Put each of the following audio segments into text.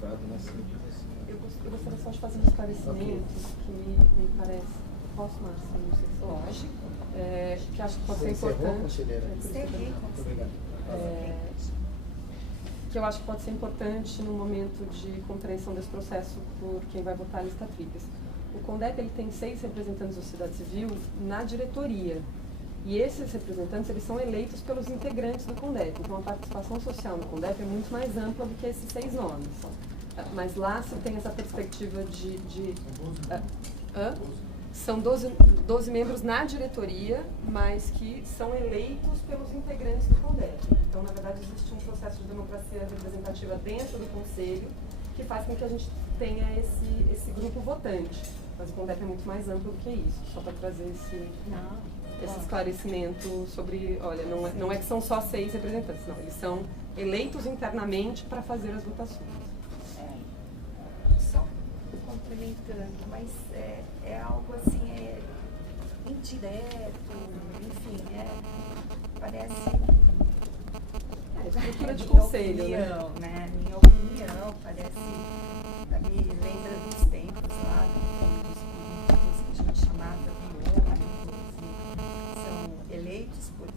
privado na simples. Eu gostaria só de fazer um esclarecimento que me parece. Posso, Márcia? Não sei se lógico. Que acho que pode ser importante. Conselheira? Muito obrigado. Que eu acho que pode ser importante no momento de compreensão desse processo por quem vai votar a lista tríplice. O CONDEP ele tem 6 representantes da sociedade civil na diretoria. E esses representantes eles são eleitos pelos integrantes do CONDEP. Então a participação social no CONDEP é muito mais ampla do que esses 6 nomes. Mas lá se tem essa perspectiva são 12 membros na diretoria, mas que são eleitos pelos integrantes do CONDEP. Então, na verdade, existe um processo de democracia representativa dentro do Conselho que faz com que a gente tenha esse grupo votante. Mas o CONDEP é muito mais amplo do que isso, só para trazer esse esclarecimento sobre, olha, não é que são só 6 representantes, não, eles são eleitos internamente para fazer as votações. Só complementando, mas é algo assim, indireto, enfim, parece... estrutura de conselho, né? Minha opinião, parece, me lembra dos tempos lá, que a gente chamava de são eleitos por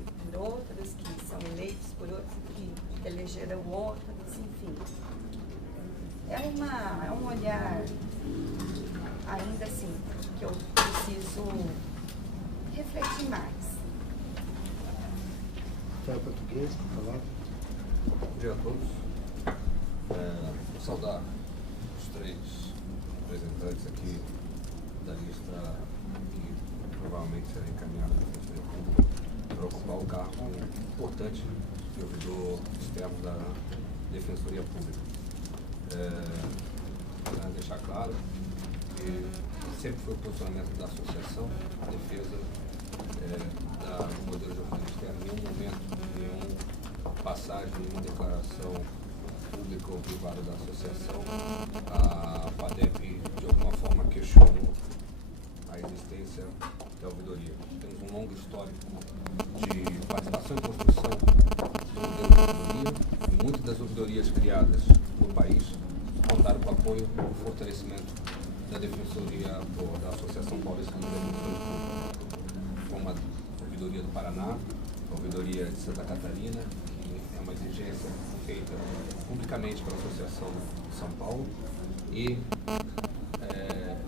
outros, que são eleitos por outros, que elegeram outros, enfim. É um olhar, ainda assim, que eu preciso refletir mais. Fala português, por favor. Bom dia a todos. Vou saudar os 3 representantes aqui da lista que provavelmente será encaminhada na Defensoria Pública para ocupar o cargo importante de ouvidor externo da Defensoria Pública. Para deixar claro que sempre foi o posicionamento da associação a defesa do modelo de ouvidor externo. Em nenhum momento, nenhuma passagem, nenhuma declaração pública ou privada da associação, a FADEP de alguma forma questionou a existência da ouvidoria. Temos um longo histórico de participação e construção do modelo de ouvidoria, e muitas das ouvidorias criadas no país contaram com o apoio e o fortalecimento da Defensoria, da Associação Paulista de Defensores Públicos, como a ouvidoria do Paraná, a ouvidoria de Santa Catarina, que é uma exigência feita publicamente pela Associação de São Paulo, e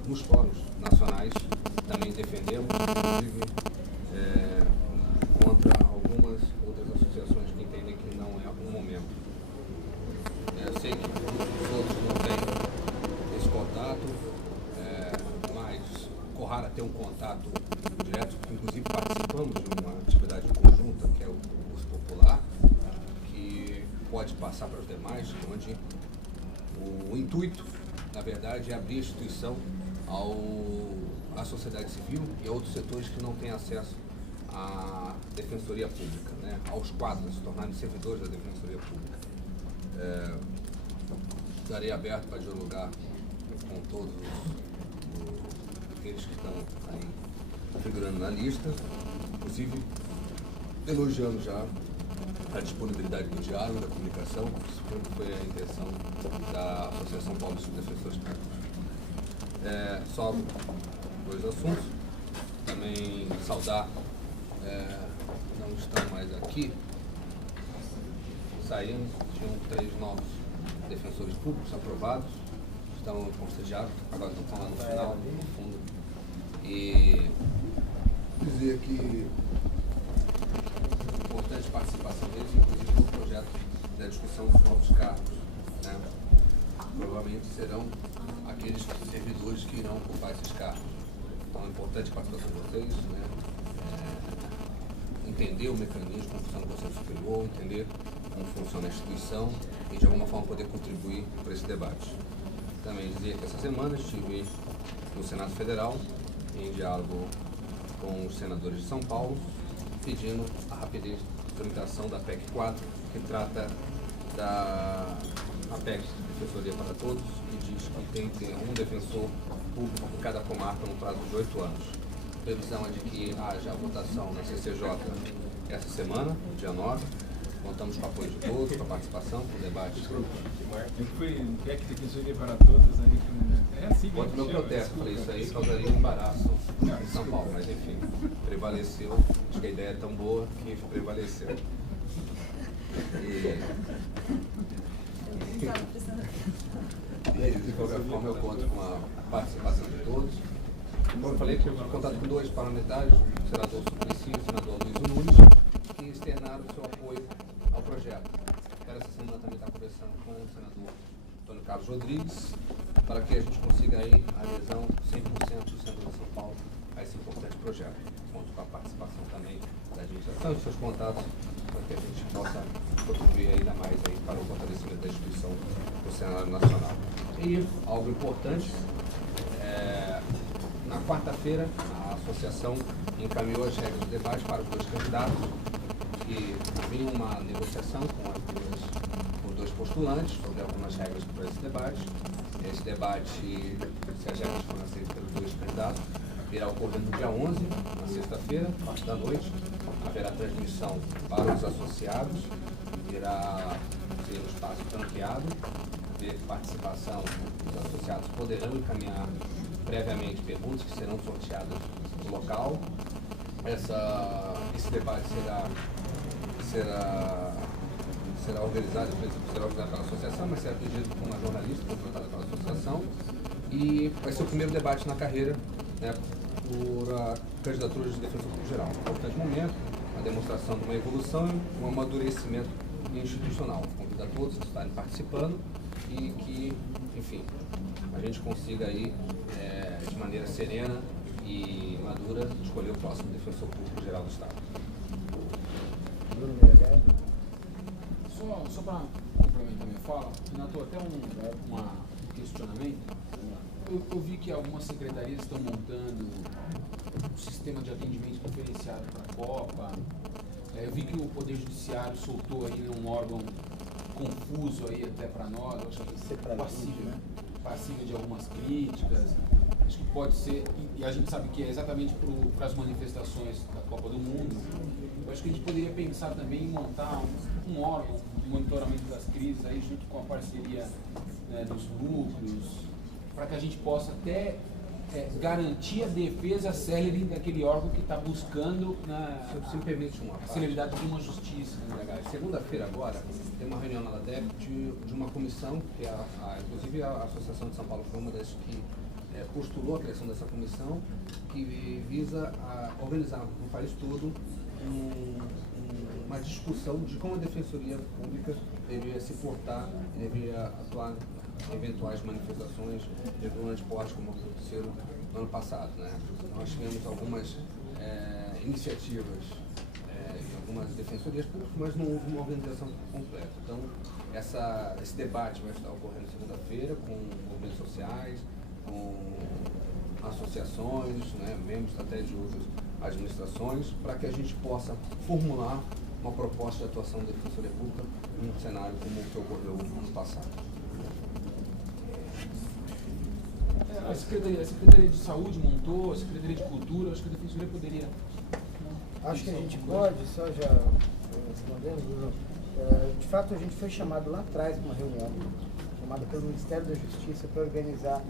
nos fóruns nacionais também defendemos, inclusive contra algumas outras associações que entendem que não é o momento. Eu sei que os outros não têm esse contato, mas o Corrara tem um contato direto, porque inclusive participamos de uma atividade conjunta, que é o curso popular, que pode passar para os demais, onde o intuito, na verdade, é abrir a instituição à sociedade civil e a outros setores que não têm acesso à Defensoria Pública, né? Aos quadros, se tornarem servidores da Defensoria Pública. Estarei aberto para dialogar com todos aqueles que estão aí figurando na lista, inclusive elogiando já a disponibilidade do diálogo, da comunicação, que foi a intenção da Associação Paulista de Defensores Públicos. Só 2 assuntos. Também saudar, não estão mais aqui, saímos, tinham 3 novos defensores públicos aprovados, estão constagiados, agora estão lá no final, no fundo. E dizer que importante participação deles, inclusive no projeto da discussão dos novos cargos, né? Provavelmente serão aqueles servidores que irão ocupar esses cargos. Então é importante a participação de vocês, né? Entender o mecanismo, como funciona o Conselho Superior, entender como funciona a instituição e de alguma forma poder contribuir para esse debate. Também dizer que essa semana estive no Senado Federal em diálogo com os senadores de São Paulo, pedindo a rapidez de tramitação da PEC 4, que trata da PEC, Defensoria para Todos, que diz que tem que ter um defensor público em cada comarca no prazo de 8 anos. A previsão é de que haja a votação na CCJ essa semana, dia 9, Contamos com o apoio de todos, com a participação, com o debate. Eu fui PEC Defensoria para Todos ali. É assim que Contra o meu protesto, falei, isso aí causaria um embaraço em São Paulo, mas enfim, prevaleceu. Acho que a ideia é tão boa que prevaleceu. De qualquer forma, eu conto com a participação de todos. Como eu falei, eu contato com 2 parlamentares, o senador Suplicy e o senador Luiz Nunes, que externaram o seu apoio ao projeto. Quero essa semana também estar conversando com o senador Antônio Carlos Rodrigues, para que a gente consiga aí a adesão 100% do centro de São Paulo a esse importante projeto. Conto com a participação também da administração e seus contatos, para que a gente possa contribuir ainda mais aí para o fortalecimento da instituição do cenário nacional. E algo importante, na quarta-feira, a associação encaminhou as regras do debate para os 2 candidatos, e vinha uma negociação com os 2 postulantes sobre algumas regras para esse debate. Esse debate, se as regras forem aceitas pelos 2 candidatos, irá ocorrer no dia 11, na sexta-feira, parte da noite. Haverá transmissão para os associados, irá ser um espaço franqueado, de participação. Os associados poderão encaminhar previamente perguntas que serão sorteadas no local. Esse debate será organizado pela associação, mas será pedido por uma jornalista contratada pela associação, e vai ser o primeiro debate na carreira, né, por a candidatura de defensor público geral. Um importante momento, a demonstração de uma evolução e um amadurecimento institucional. Convido a todos a estarem participando e que, enfim, a gente consiga aí, de maneira serena e madura, escolher o próximo defensor público geral do Estado. Só para complementar minha fala, Renato, até um questionamento. Eu vi que algumas secretarias estão montando um sistema de atendimento diferenciado para a Copa. Eu vi que o Poder Judiciário soltou aí um órgão confuso aí até para nós, acho que passível de algumas críticas. Acho que pode ser, e a gente sabe que é exatamente para as manifestações da Copa do Mundo. Eu acho que a gente poderia pensar também em montar um órgão de monitoramento das crises aí junto com a parceria, né, dos núcleos, para que a gente possa até garantir a defesa célere daquele órgão que está buscando Se me permite a celeridade de uma justiça. Né? Segunda-feira agora tem uma reunião na LADEP de uma comissão, que inclusive a Associação de São Paulo foi uma das que postulou a criação dessa comissão, que visa organizar no país todo uma discussão de como a Defensoria Pública deveria se portar e deveria atuar em eventuais manifestações de grande porte, como aconteceram no ano passado. Né? Nós tivemos algumas iniciativas em algumas defensorias públicas, mas não houve uma organização completa. Então, esse debate vai estar ocorrendo segunda-feira com movimentos sociais, com associações, né, membros até de outras administrações, para que a gente possa formular uma proposta de atuação da Defensoria Pública num cenário como o que ocorreu no ano passado. A Secretaria de Saúde montou, a Secretaria de Cultura, acho que a Defensoria poderia... Acho que a gente pode, só já respondendo, de fato a gente foi chamado lá atrás para uma reunião, chamada pelo Ministério da Justiça para organizar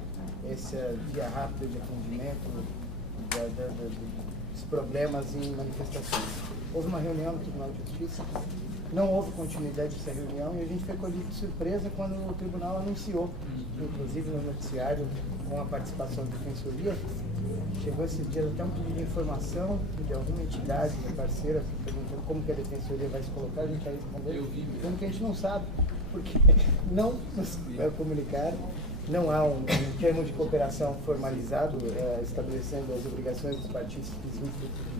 essa via rápida de atendimento dos problemas em manifestações. Houve uma reunião no Tribunal de Justiça, não houve continuidade dessa reunião e a gente foi colhido de surpresa quando o Tribunal anunciou, inclusive no noticiário, com a participação da Defensoria. Chegou esses dias até um pedido de informação de alguma entidade, parceira, perguntando como que a Defensoria vai se colocar, a gente vai responder, dizendo que a gente não sabe, porque não nos comunicaram, não há um termo de cooperação formalizado estabelecendo as obrigações dos partidos de um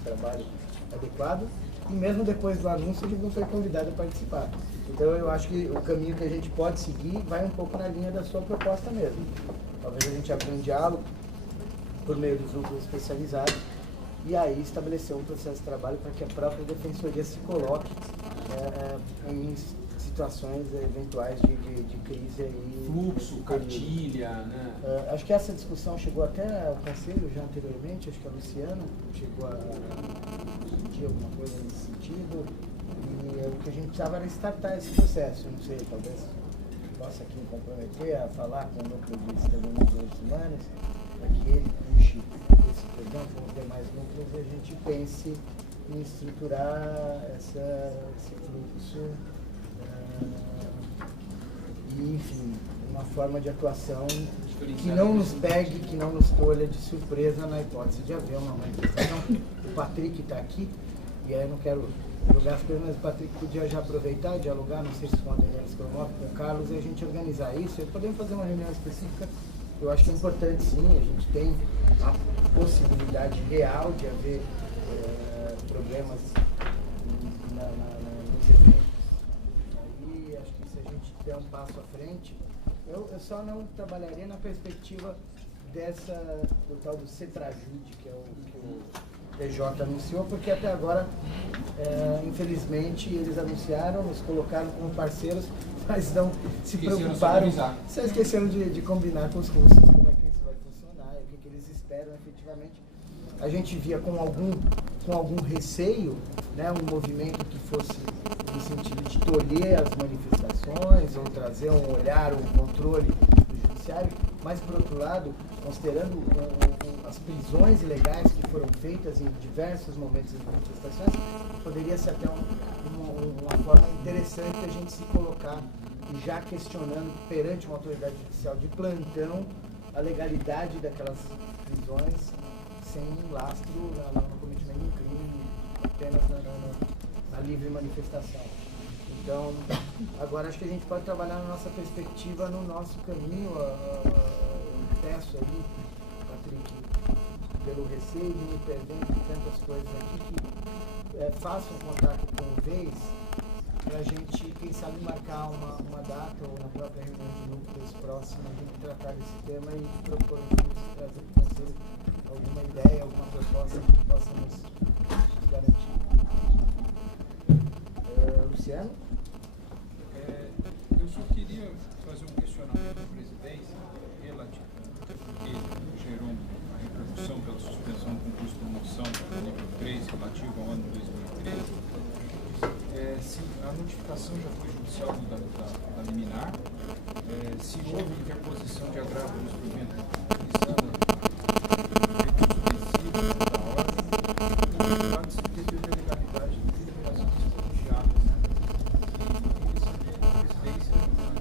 trabalho adequado, e mesmo depois do anúncio a gente não foi convidado a participar. Então eu acho que o caminho que a gente pode seguir vai um pouco na linha da sua proposta mesmo. Talvez a gente abra um diálogo por meio dos núcleos especializados e aí estabelecer um processo de trabalho para que a própria Defensoria se coloque em situações eventuais de crise aí. Fluxo, cartilha, né? Acho que essa discussão chegou até ao Conselho já anteriormente, acho que a Luciana chegou a discutir alguma coisa nesse sentido. E o que a gente precisava era startar esse processo. Não sei, talvez possa aqui me comprometer a falar com o núcleo de cidadania e direitos humanos, para que ele puxe esse perdão com os demais núcleos e a gente pense em estruturar esse fluxo e, enfim, uma forma de atuação que não nos pegue, que não nos tolha de surpresa na hipótese de haver uma manifestação. O Patrick está aqui, e aí eu não quero jogar as coisas, mas o Patrick podia já aproveitar, dialogar, não sei se com a Daniela Scormop, com o Carlos, e a gente organizar isso. E podemos fazer uma reunião específica. Eu acho que é importante, sim, a gente tem a possibilidade real de haver problemas nos eventos. E acho que se a gente der um passo à frente, eu só não trabalharia na perspectiva do tal do Cetrajude, que é o que o PJ anunciou, porque até agora, infelizmente, eles anunciaram, nos colocaram como parceiros, mas não se preocuparam, só esqueceram de combinar com os russos como é que isso vai funcionar, o que eles esperam efetivamente. A gente via com algum receio, né, um movimento que fosse no sentido de tolher as manifestações ou trazer um olhar, um controle do judiciário, mas, por outro lado, considerando as prisões ilegais que foram feitas em diversos momentos das manifestações, poderia ser até uma forma interessante a gente se colocar e já questionando perante uma autoridade judicial de plantão a legalidade daquelas prisões sem lastro no cometimento de um crime, apenas na livre manifestação. Então, agora acho que a gente pode trabalhar na nossa perspectiva, no nosso caminho. Peço aí, Patrick, pelo receio de me perder entre tantas coisas aqui, que faça um contato com o VEIS para a gente, quem sabe, marcar uma data ou na própria reunião de núcleos próxima, a gente tratar desse tema e propor trazer para o conselho alguma ideia, alguma proposta que possa nos garantir. Luciano? Eu só queria fazer um questionamento à presidência relativo, porque gerou uma repercussão pela suspensão do concurso de promoção do nível 3 relativo ao ano 2013. Se a notificação já foi judicial da liminar, se houve interposição de agravo do instrumento recurso vencido da ordem, se teve a legalidade de liberação dos colegiados, né? E presidência,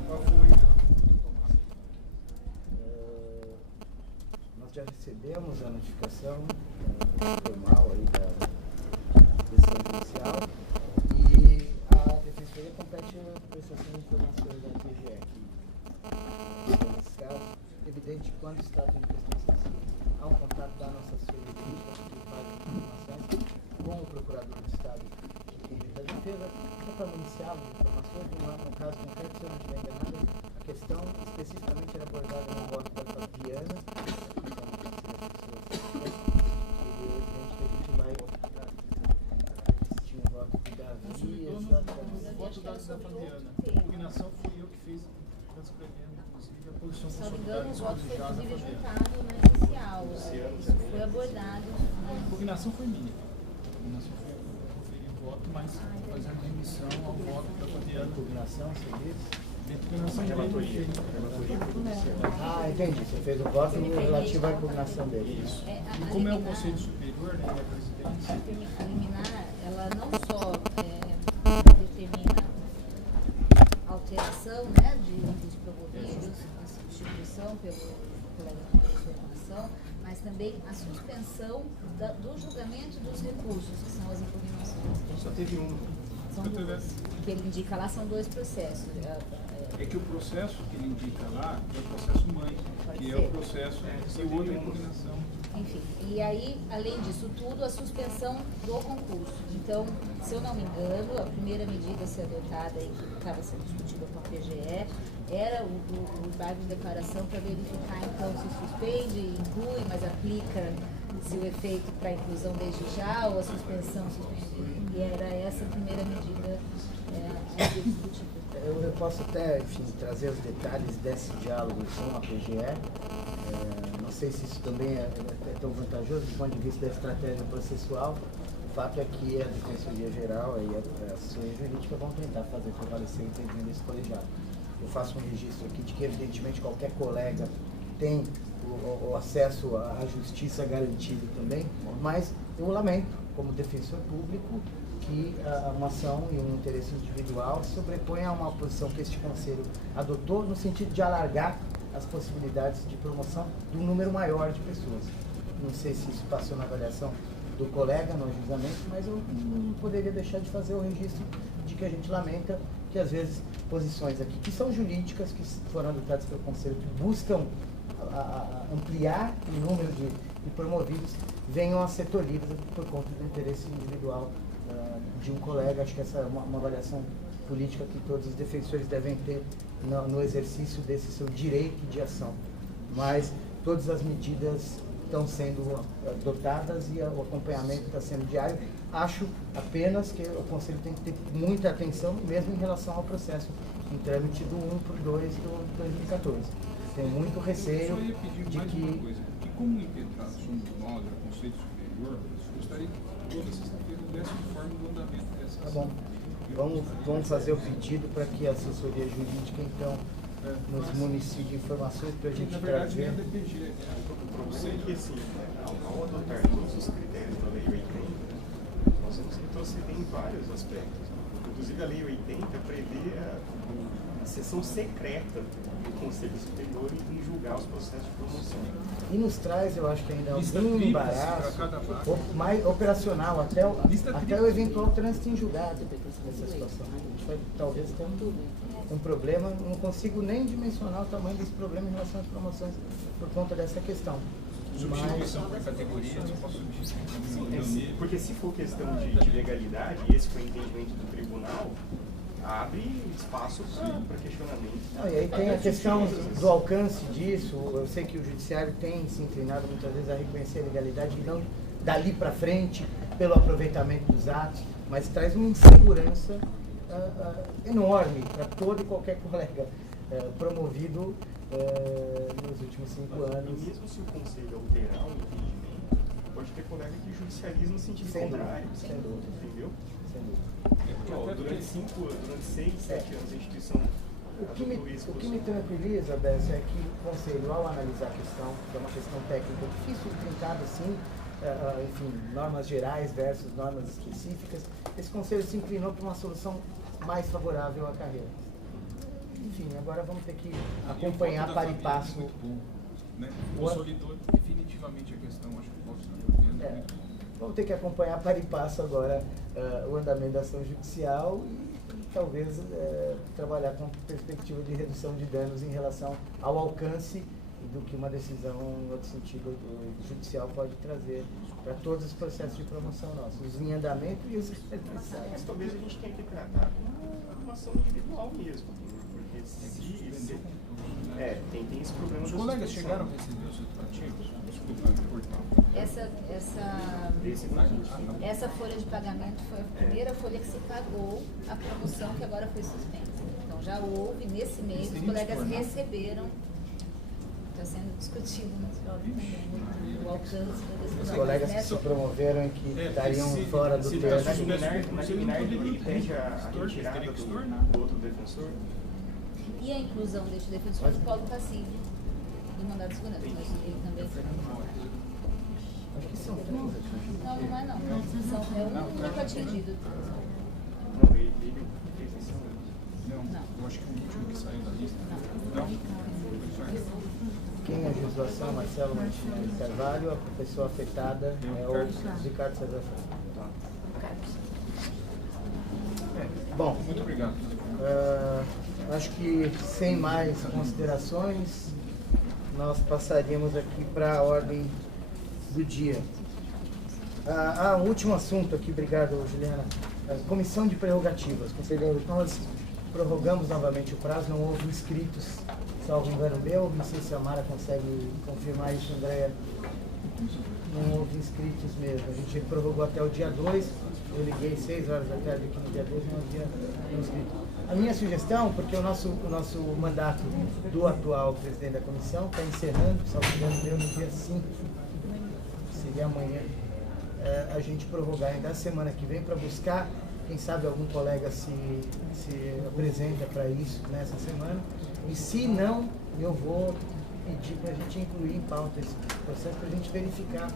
qual foi a tomada? Nós já recebemos a notificação formal aí da decisão judicial. Compete a prestação de informações da PGE aqui. Nesse caso, evidente que quando se trata de questões sensíveis, há um contato da nossa assessoria jurídica, que faz informações, com o Procurador do Estado Público da Defesa, para municiar informações. No caso concreto, se eu não estiver enganado, a questão especificamente era abordada no voto da Fabiana, da Fabiana. A impugnação fui eu que fiz, transcrevendo, inclusive, a posição consolidada dos colegiados da Fabiana. Isso foi abordado. A impugnação foi minha. A impugnação foi eu que conferi o voto, mas fazendo remissão ao voto da Fabiana. Impugnação, você disse? A impugnação relatoria. Entendi. Você fez o voto relativo à impugnação dele. Isso. E como é o Conselho Superior, né, e a presidência? A liminar, ela não só determina alteração, né, dos promovidos, a substituição pela informação, mas também a suspensão do julgamento dos recursos, que são as impugnações. Só teve um. São duas. O que ele indica lá são dois processos. É que o processo que ele indica lá é o processo mãe, que é o processo e o outro é a impugnação. Enfim, e aí, além disso tudo, a suspensão do concurso. Então, se eu não me engano, a primeira medida a ser adotada e que estava sendo discutida com a PGE era o embargo de declaração para verificar, então, se suspende, inclui, mas aplica se o efeito para a inclusão desde já ou a suspensão suspende. E era essa a primeira medida a ser discutida. Eu posso até, enfim, trazer os detalhes desse diálogo com a PGE. Não sei se isso também é tão vantajoso do ponto de vista da estratégia processual. fato é que a Defensoria Geral e a assessoria jurídica vão tentar fazer prevalecer o entendimento desse colegiado. Eu faço um registro aqui de que, evidentemente, qualquer colega tem o acesso à justiça garantido também, mas eu lamento, como defensor público, que uma ação e um interesse individual se sobrepõe a uma posição que este Conselho adotou no sentido de alargar as possibilidades de promoção de um número maior de pessoas. Não sei se isso passou na avaliação do colega no ajuizamento, mas eu não poderia deixar de fazer o registro de que a gente lamenta que, às vezes, posições aqui que são jurídicas, que foram adotadas pelo Conselho, que buscam ampliar o número de promovidos, venham a ser tolhidas por conta do interesse individual de um colega. Acho que essa é uma avaliação política que todos os defensores devem ter no exercício desse seu direito de ação. Mas todas as medidas estão sendo adotadas e o acompanhamento está sendo diário. Acho apenas que o Conselho tem que ter muita atenção, mesmo em relação ao processo em trâmite do 1/2 de 2014. Tenho muito receio de mais que... uma coisa, que como impetrado somos nós, o Conselho Superior, eu gostaria que toda sexta-feira desse informe do andamento dessa Tá bom. Vamos fazer o pedido para que a assessoria jurídica, então, nos municie de informações para a gente na verdade, trazer. nem a DPG, O problema é que, assim, ao adotar todos os critérios da Lei 80, nós vamos retroceder em vários aspectos. Inclusive, a Lei 80 prevê a sessão secreta do Conselho Superior em julgar os processos de promoção. E nos traz, eu acho que ainda Lista algum tríplice embaraço, para cada vaga. mais operacional, até o Lista eventual trânsito em julgado nessa situação. A gente vai talvez ter um problema, não consigo nem dimensionar o tamanho desse problema em relação às promoções por conta dessa questão. Substituição por categorias, eu posso substituir. Porque se for questão de legalidade, e esse foi o entendimento do tribunal, abre espaço para questionamento. E aí tem a questão do alcance disso. Eu sei que o judiciário tem se inclinado muitas vezes a reconhecer a legalidade e não dali para frente pelo aproveitamento dos atos, mas traz uma insegurança enorme para todo e qualquer colega promovido nos últimos 5 anos. E mesmo se o Conselho alterar o entendimento, pode ter colega que judicializa no sentido contrário. Sem dúvida. Entendeu? Sem dúvida. Durante 6, 7 anos a instituição O que me tranquiliza, Bess, é que o Conselho, ao analisar a questão, que é uma questão técnica difícil de brincar assim, enfim, normas gerais versus normas específicas, esse Conselho se inclinou para uma solução mais favorável à carreira. Enfim, agora vamos ter que acompanhar para e passo. Muito bom, né? Consolidou definitivamente a questão, acho que o voto está muito bom. Vamos ter que acompanhar para e passo agora o andamento da ação judicial e talvez trabalhar com perspectiva de redução de danos em relação ao alcance do que uma decisão em outro sentido judicial pode trazer para todos os processos de promoção nossos, os em andamento e os realizados. Mas talvez a gente tenha que tratar com uma ação individual mesmo, porque tem esse problema. Os da colegas suspensão. chegaram a receber os educativos? Desculpa, cortar. Essa folha de pagamento foi a primeira folha que se pagou a promoção que agora foi suspensa. Então já houve, nesse mês, os colegas receberam, está sendo discutido o alcance da decisão. Os colegas que se promoveram e que estariam fora do termo. Na liminar ele pede a retirada do outro defensor. E a inclusão deste defensor no polo passivo do mandado de segurança. Mas ele também Acho que são 3 aqui. Não, não é não. É um único atingido. Não, ele fez isso antes. Não, eu acho que o último que saiu da lista. Não? Quem ajuizou a ação, Marcelo Martins Carvalho, a pessoa afetada é o Ricardo César Franco. Bom, Muito obrigado. acho que sem mais considerações, nós passaríamos aqui para a ordem do dia. O último assunto aqui, obrigado, Juliana. Comissão de prerrogativas. Conselheiros, nós prorrogamos novamente o prazo, não houve inscritos, salvo engano meu, não sei se a Mara consegue confirmar isso, Andréia. Não houve inscritos mesmo. A gente prorrogou até o dia 2, eu liguei 6 horas da tarde aqui no dia 2, não havia inscrito. A minha sugestão, porque o nosso mandato do atual presidente da comissão está encerrando, salvo engano meu, no dia 5, seria amanhã. a gente prorrogar ainda a semana que vem para buscar, quem sabe algum colega se apresenta para isso nessa semana. E se não, eu vou pedir para a gente incluir em pauta esse processo, para a gente verificar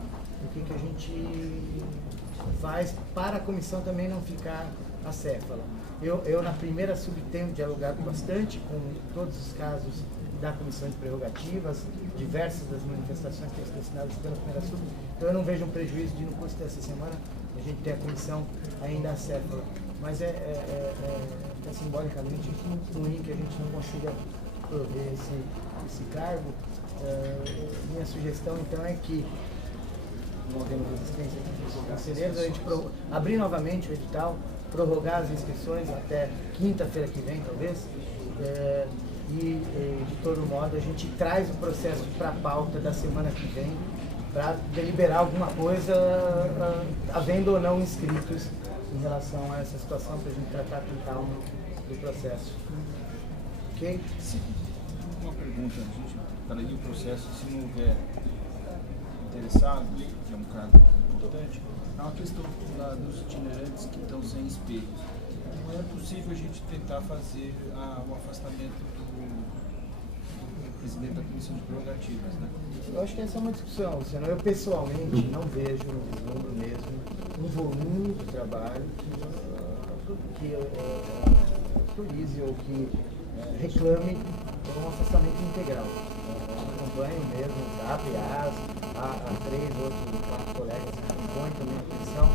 o que a gente faz para a comissão também não ficar acéfala. Eu na primeira sub tenho dialogado bastante com todos os casos da comissão de prerrogativas, diversas das manifestações que estão assinadas pela primeira sub, então eu não vejo um prejuízo de no curso dessa semana a gente ter a comissão ainda acéfala, mas é simbolicamente ruim que a gente não consiga prover esse cargo. Minha sugestão então é que, não havendo resistência dos conselheiros, a gente abrir novamente o edital, prorrogar as inscrições até quinta-feira que vem, talvez, e de todo modo a gente traz o processo para a pauta da semana que vem para deliberar alguma coisa, havendo ou não inscritos em relação a essa situação, para a gente tratar com calma do processo. Ok? Uma pergunta, a gente, para ir o processo, se não houver interessado, que é um cargo importante, há uma questão dos itinerantes que estão sem espelhos. Não é possível a gente tentar fazer o afastamento do presidente da Comissão de Prerrogativas, né? Eu acho que essa é uma discussão, Luciano. Eu pessoalmente não vejo no vislumbro mesmo um volume de trabalho que autorize ou que reclame por um afastamento integral. Acompanho mesmo, há 3 outros 4 colegas que compõem também a comissão,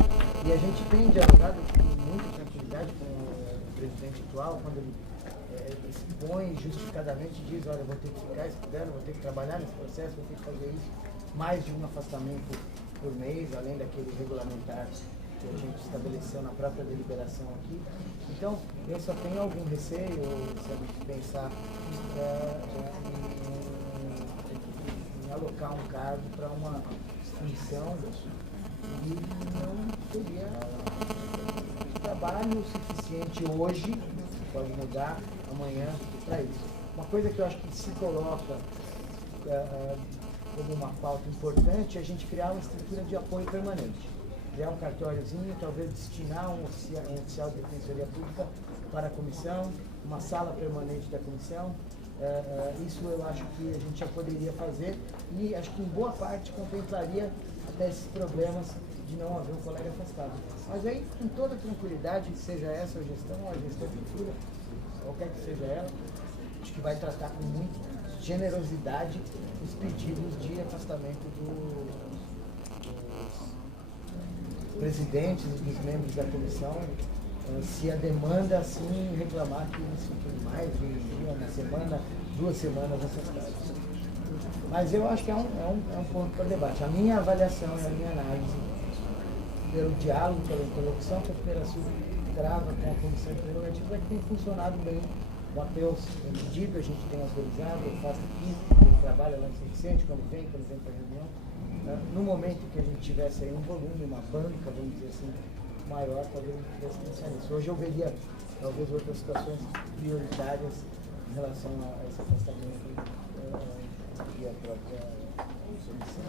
e a gente tem dialogado com muita tranquilidade com o presidente atual, quando ele se põe justificadamente e diz, olha, vou ter que ficar estudando, vou ter que trabalhar nesse processo, vou ter que fazer isso, mais de um afastamento por mês, além daquele regulamentar que a gente estabeleceu na própria deliberação aqui. Então, eu só tenho algum receio, se a gente pensar em alocar um cargo para uma extinção e não teria trabalho suficiente hoje, pode mudar amanhã, para isso. Uma coisa que eu acho que se coloca como uma pauta importante é a gente criar uma estrutura de apoio permanente. Criar um cartóriozinho, talvez destinar um oficial de defensoria pública para a comissão, uma sala permanente da comissão. Isso eu acho que a gente já poderia fazer e acho que em boa parte contemplaria até esses problemas de não haver um colega afastado. Mas aí, com toda tranquilidade, seja essa a gestão ou a gestão futura, qualquer que seja ela, acho que vai tratar com muita generosidade os pedidos de afastamento dos presidentes e dos membros da comissão, se a demanda assim reclamar que isso tem mais de um dia, uma semana, 2 semanas afastados. Mas eu acho que é um ponto para debate. A minha avaliação e a minha análise, pelo diálogo, pela interlocução que a primeira sub trava com a comissão de prerrogativas, é que tem funcionado bem. O Matheus tem pedido, a gente tem autorizado, eu faço aqui, ele trabalha lá em São Vicente, quando vem para a reunião. No momento que a gente tivesse aí um volume, uma banca, vamos dizer assim, maior, talvez a gente tivesse que pensar nisso. Hoje eu veria talvez outras situações prioritárias em relação a esse afastamento e a própria solução.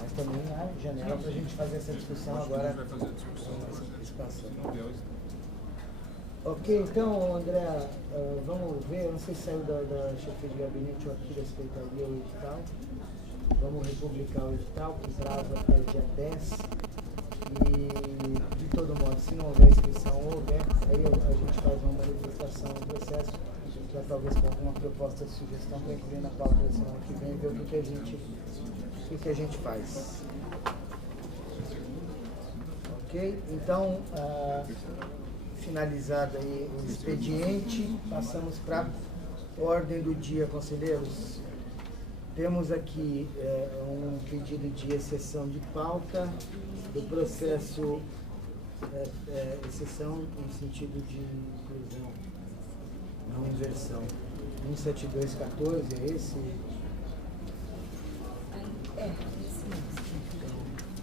Mas também há janela para a gente fazer essa discussão agora. Vai fazer a discussão expansão. Ok, então, André, vamos ver, eu não sei se saiu da chefia de gabinete ou aqui da secretaria o edital. Vamos republicar o edital, com prazo até dia 10. E, de todo modo, se não houver inscrição ou houver, aí a gente faz uma manifestação do processo, já talvez com alguma proposta de sugestão para incluir na pauta da semana que vem e ver o que a gente faz. Ok? Então, finalizado aí o expediente, passamos para a ordem do dia, conselheiros. Temos aqui um pedido de exceção de pauta do processo, exceção no sentido de inclusão, não inversão. 17214 é esse?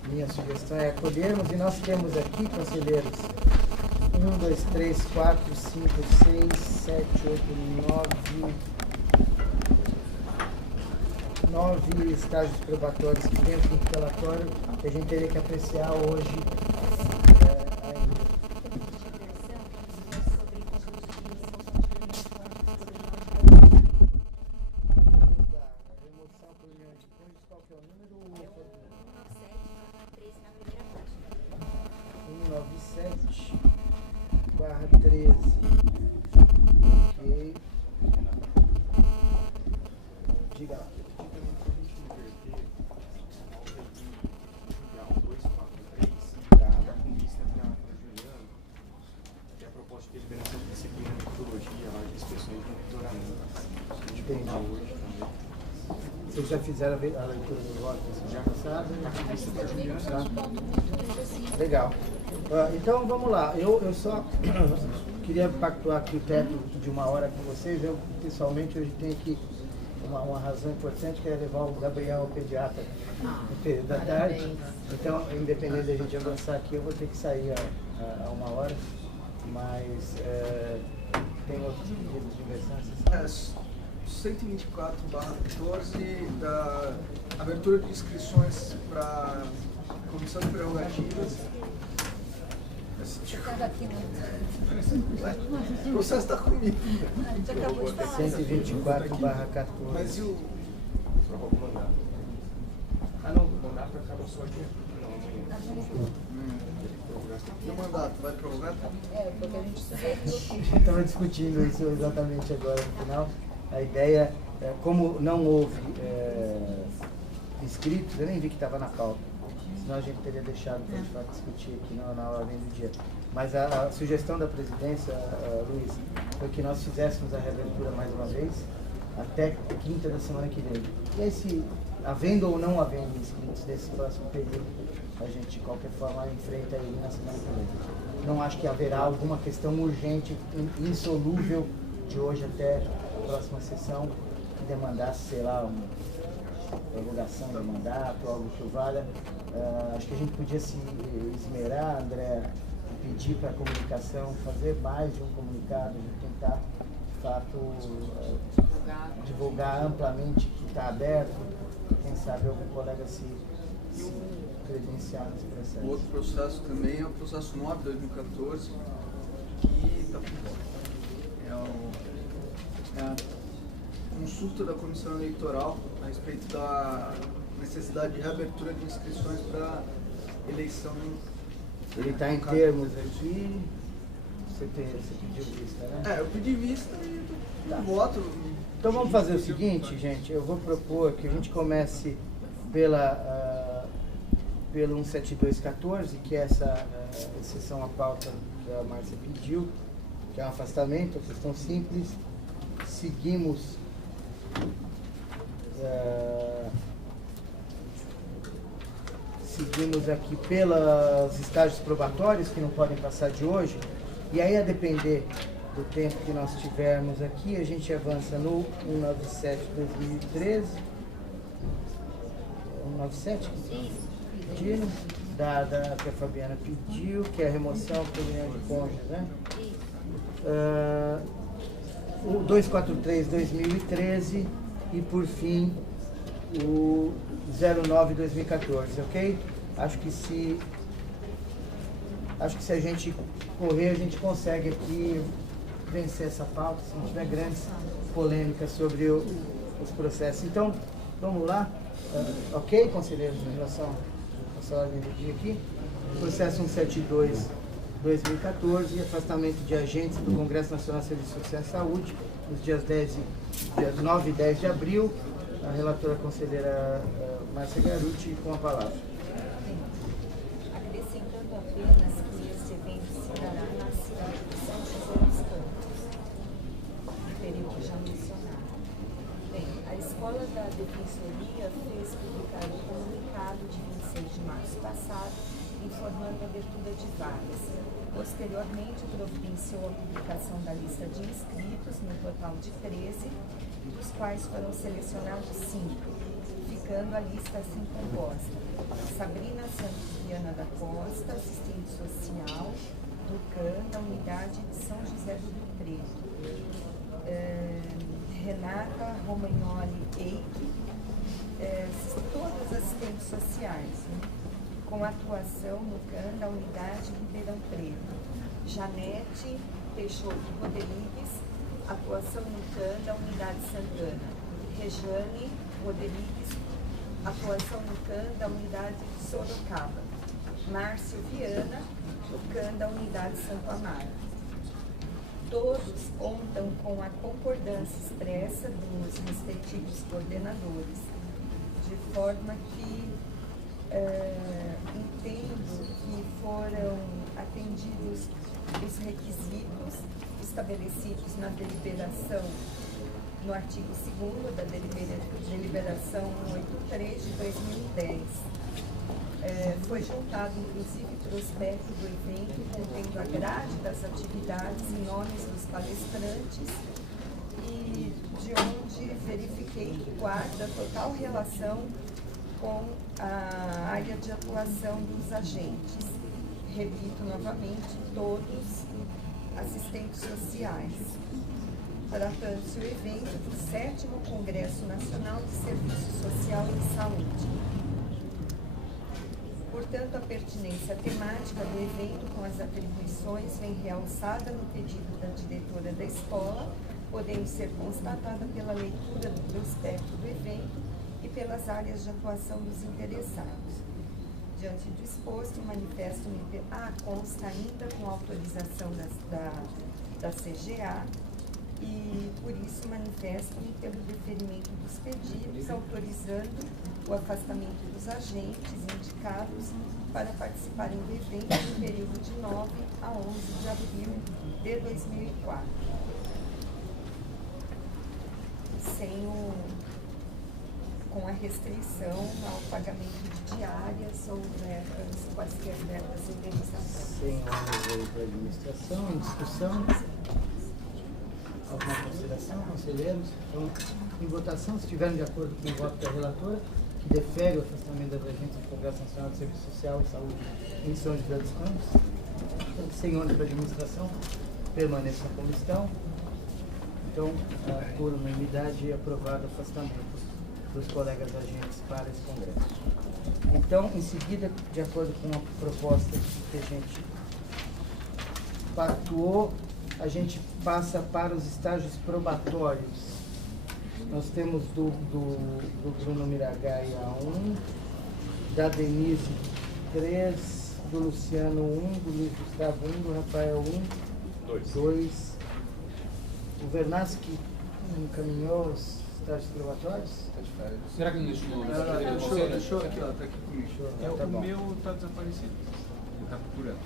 Minha sugestão é acolhermos, e nós temos aqui, conselheiros, 1, 2, 3, 4, 5, 6, 7, 8, 9 9 estágios probatórios que dentro do relatório que a gente teria que apreciar hoje ainda. Qual que é o número? 197/13. Ok. Diga lá. Tá com vista para Juliano, que é a proposta de liberação de disciplina de metodologia, de inspeções de monitoramento. Entendi. Hoje também. Vocês já fizeram a leitura do voto já passado? Legal. Então vamos lá. Eu só queria pactuar aqui o teto de 1 hora com vocês. Eu pessoalmente hoje tenho que uma razão importante que é levar o Gabriel ao pediatra no período da tarde. Então, independente da gente avançar aqui, eu vou ter que sair a 1 hora. Mas tem outros pedidos de inversão? 124/14 da abertura de inscrições para Comissão de Prerrogativas. O processo está comigo. 124/14. Mas e o... Prorroga o mandato. Ah, não, o mandato acaba só aqui. Não, amanhã. E o mandato vai prorrogar? Porque a gente Estava discutindo isso exatamente agora no final. A ideia, como não houve inscritos, eu nem vi que estava na pauta, senão a gente teria deixado para de fato discutir aqui na ordem do dia. Mas a sugestão da presidência, Luiz, foi que nós fizéssemos a reabertura mais uma vez, até quinta da semana que vem. E aí, se havendo ou não havendo inscritos nesse próximo período, a gente de qualquer forma enfrenta ele na semana que vem. Não acho que haverá alguma questão urgente, insolúvel, de hoje até a próxima sessão, que demandasse, sei lá, uma prorrogação do mandato, algo que valha. Acho que a gente podia se esmerar, André, pedir para a comunicação fazer mais de um comunicado, a gente tentar, de fato, divulgar amplamente que está aberto, quem sabe algum colega se credenciar nesse processo. O outro processo também é o processo 9/2014, que está por fora. É a consulta da Comissão Eleitoral a respeito da necessidade de reabertura de inscrições para eleição. Ele está em termos aqui, você pediu vista, né? Eu pedi vista e eu voto. Então vamos fazer o seguinte, gente, eu vou propor que a gente comece pelo 17214, que é essa exceção à pauta que a Márcia pediu, que é um afastamento, uma questão simples. Seguimos aqui pelos estágios probatórios, que não podem passar de hoje, e aí a depender do tempo que nós tivermos aqui, a gente avança no 197/2013. 197 que pediram, que a Fabiana pediu, que é a remoção por união de cônjuges, né? O 243/2013 e, por fim, o 09/2014, ok? Acho que se a gente correr, a gente consegue aqui vencer essa pauta, se não tiver grandes polêmicas sobre os processos. Então, vamos lá. Ok, conselheiros, em relação à nossa ordem do dia aqui? Processo 172/2014, afastamento de agentes do Congresso Nacional de Serviço Social e Saúde, nos dias 9 e 10 de abril. A relatora conselheira Márcia Garuti, com a palavra. Acrescentando apenas que esse evento se dará na cidade de São José dos Campos, no período já mencionado. Bem, a Escola da Defensoria fez publicar um comunicado de 26 de março passado, informando a abertura de vagas. Posteriormente, providenciou a publicação da lista de inscritos, no total de 13, dos quais foram selecionados 5, ficando a lista assim composta: Sabrina Santana da Costa, assistente social, do CAN, da unidade de São José do Rio Preto. Renata Romagnoli Eike, todos os assistentes sociais, né? Com atuação no CAN da unidade Ribeirão Preto. Janete Peixoto Rodrigues, atuação no CAN da unidade Santana. Rejane Rodrigues, atuação no CAN da unidade Sorocaba. Márcio Viana, no CAN da unidade Santo Amaro. Todos contam com a concordância expressa dos respectivos coordenadores, de forma que entendo que foram atendidos os requisitos estabelecidos na deliberação, no artigo 2º da deliberação 183 de 2010. Foi juntado, inclusive, prospecto do evento contendo a grade das atividades e nomes dos palestrantes, e de onde verifiquei que guarda total relação com a área de atuação dos agentes. Repito novamente, todos assistentes sociais. Tratando-se o evento do 7º Congresso Nacional de Serviço Social em Saúde. Portanto, a pertinência temática do evento com as atribuições vem realçada no pedido da diretora da escola, podendo ser constatada pela leitura do prospecto do evento e pelas áreas de atuação dos interessados. Diante do exposto, manifesto-me... consta ainda com autorização da CGA, e por isso manifesto-me pelo deferimento dos pedidos, autorizando o afastamento dos agentes indicados para participarem do evento no período de 9 a 11 de abril de 2004. Com a restrição ao pagamento de diárias ou verbas, quaisquer verbas de indenização. Sem ordens aí para a administração, em discussão. Alguma consideração, conselheiros? Então, em votação, se estiverem de acordo com o voto da relatora, que defere o afastamento das agentes do Congresso Nacional de Serviço Social e Saúde em São José dos Campos, então, sem ordem para a administração, permaneçam como estão. Então, por unanimidade, aprovado o afastamento dos colegas agentes para esse congresso. Então, em seguida, de acordo com a proposta que a gente pactuou, a gente passa para os estágios probatórios. Nós temos do Bruno Miragaia 1, da Denise 3, do Luciano 1, do Luiz Gustavo 1, do Rafael 1, 2. O Vernaschi encaminhou os estágios probatórios? Está de férias. Será que não deixou? Deixou aqui, ó, tá aqui comigo. Tá O bom. meu está desaparecido. Ele está procurando.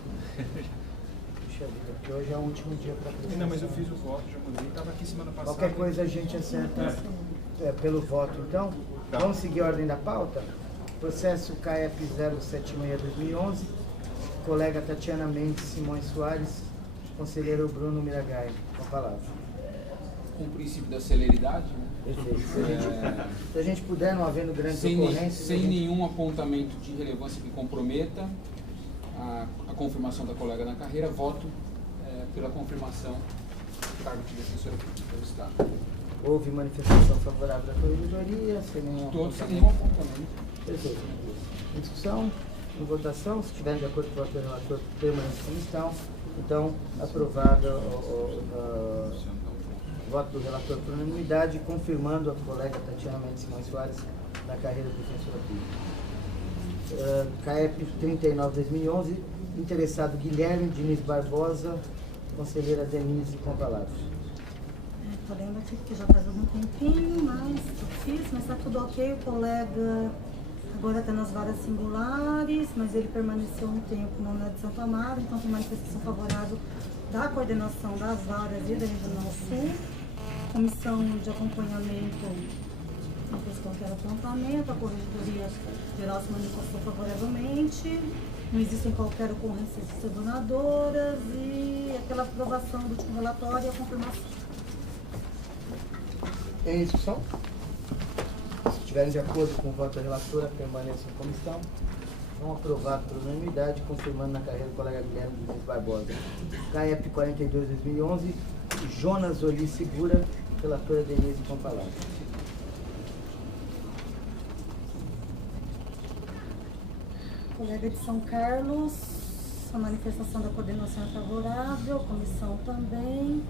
Puxa vida, porque hoje é o último dia para apresentar. Não, mas eu fiz o voto, já mandei. Estava aqui semana passada. Qualquer coisa a gente acerta pelo voto, então. Tá. Vamos seguir a ordem da pauta? Processo CAEP 076-2011, colega Tatiana Mendes Simões Soares, conselheiro Bruno Miragaia, com a palavra. Com o princípio da celeridade, né? Perfeito. Se a gente puder, não havendo grandes ocorrências... Sem nenhum apontamento de relevância que comprometa a confirmação da colega na carreira, voto pela confirmação do cargo de defensora pública do Estado. Houve manifestação favorável da corregedoria, sem nenhum Todos sem apontamento. nenhum apontamento. Perfeito. Em discussão, em votação, se estiverem de acordo com o voto do relator, permanece como estão. Então, aprovado o voto do relator por unanimidade, confirmando a colega Tatiana Mendes Simões Soares na carreira de defensora pública. CAEP 39-2011, interessado Guilherme Diniz Barbosa, conselheira Denise, com palavras. Estou lendo aqui porque já faz algum tempinho, mas está tudo ok. O colega agora está nas varas singulares, mas ele permaneceu um tempo na unidade de Santo Amaro, então tem manifestação favorável da coordenação das varas e da Regional Sul. Comissão de acompanhamento, não fez qualquer apontamento, a corregedoria geral se manifestou favoravelmente, não existem qualquer ocorrência de seguradoras e aquela aprovação do último relatório e a confirmação. Em discussão? Se estiverem de acordo com o voto da relatora, permaneçam como estão. Então, aprovado por unanimidade, confirmando na carreira do colega Guilherme Diniz Barbosa. CAEP 42-2011, Jonas Oli Segura, relatora Denise, com palavra. colega de São Carlos, a manifestação da coordenação é favorável, a comissão também.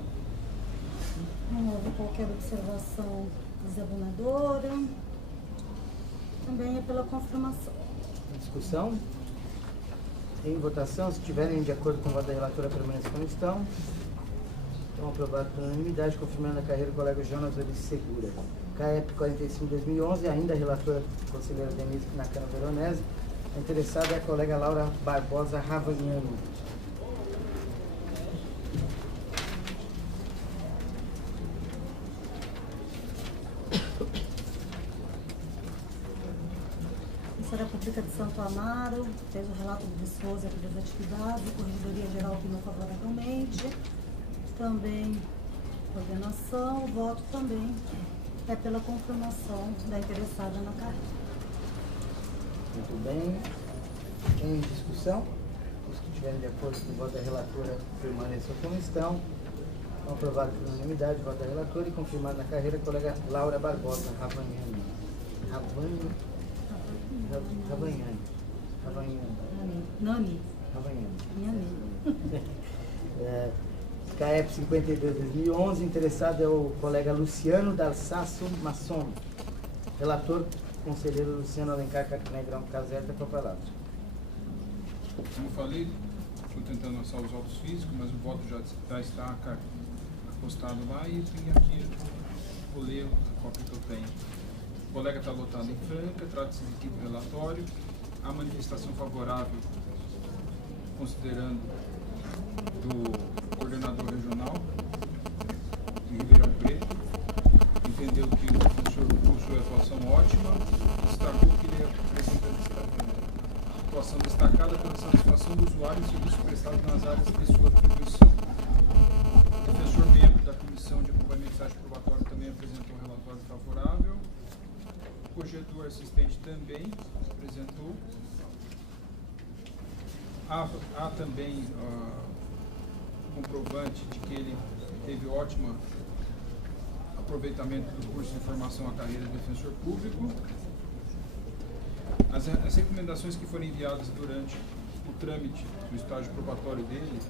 Não houve qualquer observação desabonadora. Também é pela confirmação. Discussão? Em votação, se estiverem de acordo com o voto da relatora, permaneçam como estão. Então, aprovado por unanimidade, confirmando a carreira do colega Jonas Ulisses Segura. CAEP 45-2011, ainda a relatora conselheira Denise Nakano Veronese. A interessada é a colega Laura Barbosa Ravagnani. Ministério da Pública de Santo Amaro fez o relato do Souza das atividades, a Corregedoria Geral opinou favoravelmente. Também coordenação, o voto também é pela confirmação da interessada na carreira. Muito bem. Em discussão? Os que estiverem de acordo com o voto da relatora permaneçam como estão. Então, aprovado por unanimidade o voto da relatora e confirmado na carreira a colega Laura Barbosa Ravagnani. Nani. CAEP 52-2011, interessado é o colega Luciano D'Alsasso Masson. Relator, conselheiro Luciano Alencar Negrão Caseta, com a palavra. Como eu falei, estou tentando lançar os autos físicos, mas o voto já está postado lá e eu tenho aqui, vou ler a cópia que eu tenho. O colega está lotado em Franca, trata-se de quinto relatório. A manifestação favorável, considerando do coordenador regional de Ribeirão Preto, entendeu que o professor possui atuação ótima, destacou que ele apresenta atuação destacada pela satisfação do usuário e serviços prestados nas áreas de sua atribuição. O professor membro da Comissão de Acompanhamento e Probatório também apresentou um relatório favorável. O corretor assistente também apresentou. Há também comprovante de que ele teve ótimo aproveitamento do curso de formação à carreira de defensor público. As recomendações que foram enviadas durante o trâmite do estágio probatório dele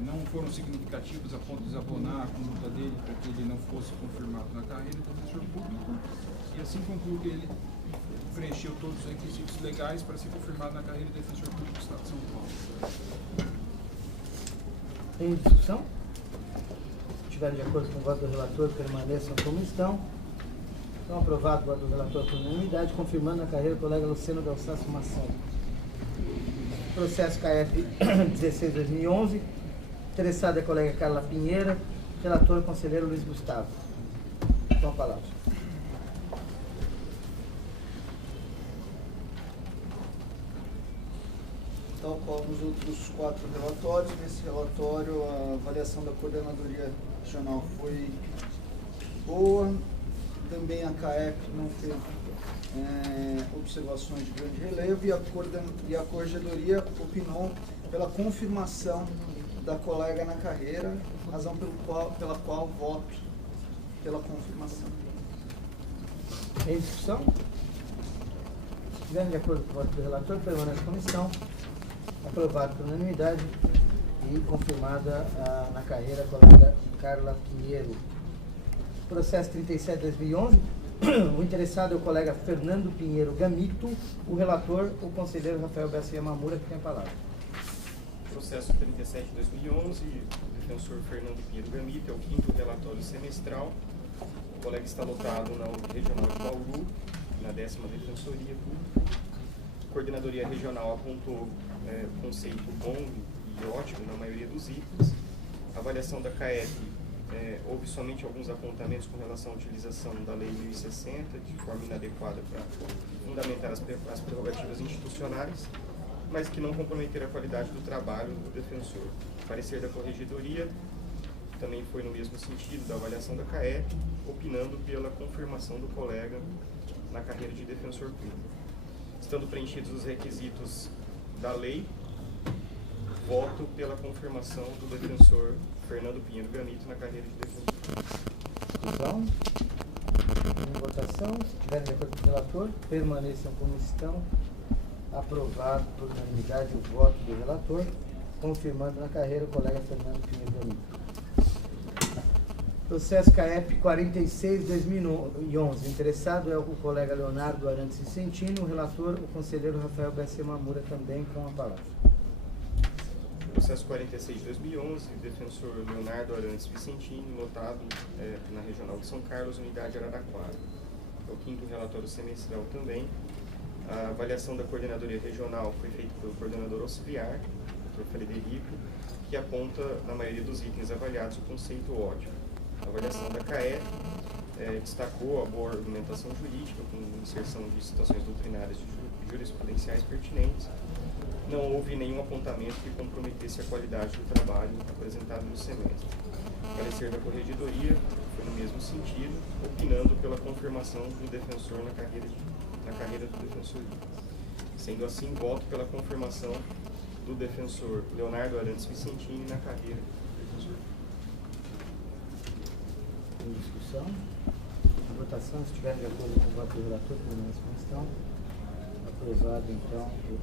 não foram significativas a ponto de desabonar a conduta dele para que ele não fosse confirmado na carreira de defensor público, e assim concluo que ele preencheu todos os requisitos legais para ser confirmado na carreira de defensor público do Estado de São Paulo. Em discussão? Se estiverem de acordo com o voto do relator, permaneçam como estão. Então, aprovado o voto do relator por unanimidade, confirmando a carreira do colega Luciano D'Alsasso Masson. Processo CAEP 16-2011. Interessada é a colega Carla Pinheira. Relator, conselheiro Luiz Gustavo. Com a palavra. Tal qual nos outros 4 relatórios, nesse relatório a avaliação da coordenadoria regional foi boa. Também a CAEP não teve observações de grande relevo e a Corregedoria opinou pela confirmação da colega na carreira, razão pela qual voto pela confirmação. Em discussão? Se estiverem de acordo com o voto do relator, permanece como estão. Aprovado por unanimidade e confirmada na carreira a colega Carla Pinheiro. Processo 37-2011. O interessado é o colega Fernando Pinheiro Gamito. O relator, o conselheiro Rafael Bessa Yamamura, que tem a palavra. Processo 37-2011, o defensor Fernando Pinheiro Gamito, é o 5º relatório semestral. O colega está lotado na Regional de Bauru, na 10ª Defensoria Pública. A Coordenadoria Regional apontou conceito bom e ótimo na maioria dos itens. A avaliação da CAEP houve somente alguns apontamentos com relação à utilização da Lei 1060 de forma inadequada para fundamentar as prerrogativas institucionais, mas que não comprometeram a qualidade do trabalho do defensor. O parecer da Corregedoria também foi no mesmo sentido da avaliação da CAEP, opinando pela confirmação do colega na carreira de defensor público. Estando preenchidos os requisitos da lei, voto pela confirmação do defensor Fernando Pinheiro Gamito na carreira de defensor. Discussão? Em votação, se estiverem de acordo com o relator, permaneçam como estão. aprovado por unanimidade o voto do relator, confirmando na carreira o colega Fernando Pinheiro Domingos. Processo CAEP 46/2011. O interessado é o colega Leonardo Arantes Vicentini, o relator, o conselheiro Rafael B.C. Mamura, também com a palavra. Processo 46/2011, defensor Leonardo Arantes Vicentini, lotado na Regional de São Carlos, unidade Araraquara. É o quinto relatório semestral também. A avaliação da coordenadoria regional foi feita pelo coordenador auxiliar, Dr. Frederico, que aponta, na maioria dos itens avaliados, o conceito ótimo. A avaliação da CAEP destacou a boa argumentação jurídica, com inserção de situações doutrinárias e jurisprudenciais pertinentes. Não houve nenhum apontamento que comprometesse a qualidade do trabalho apresentado no semestre. O parecer da corregedoria foi no mesmo sentido, opinando pela confirmação do defensor na carreira do defensor. Sendo assim, voto pela confirmação do defensor Leonardo Arantes Vicentini na carreira do defensor. Em discussão? A votação, se estiver de acordo com o voto do relator, permanece como estão. Aprovado, então, o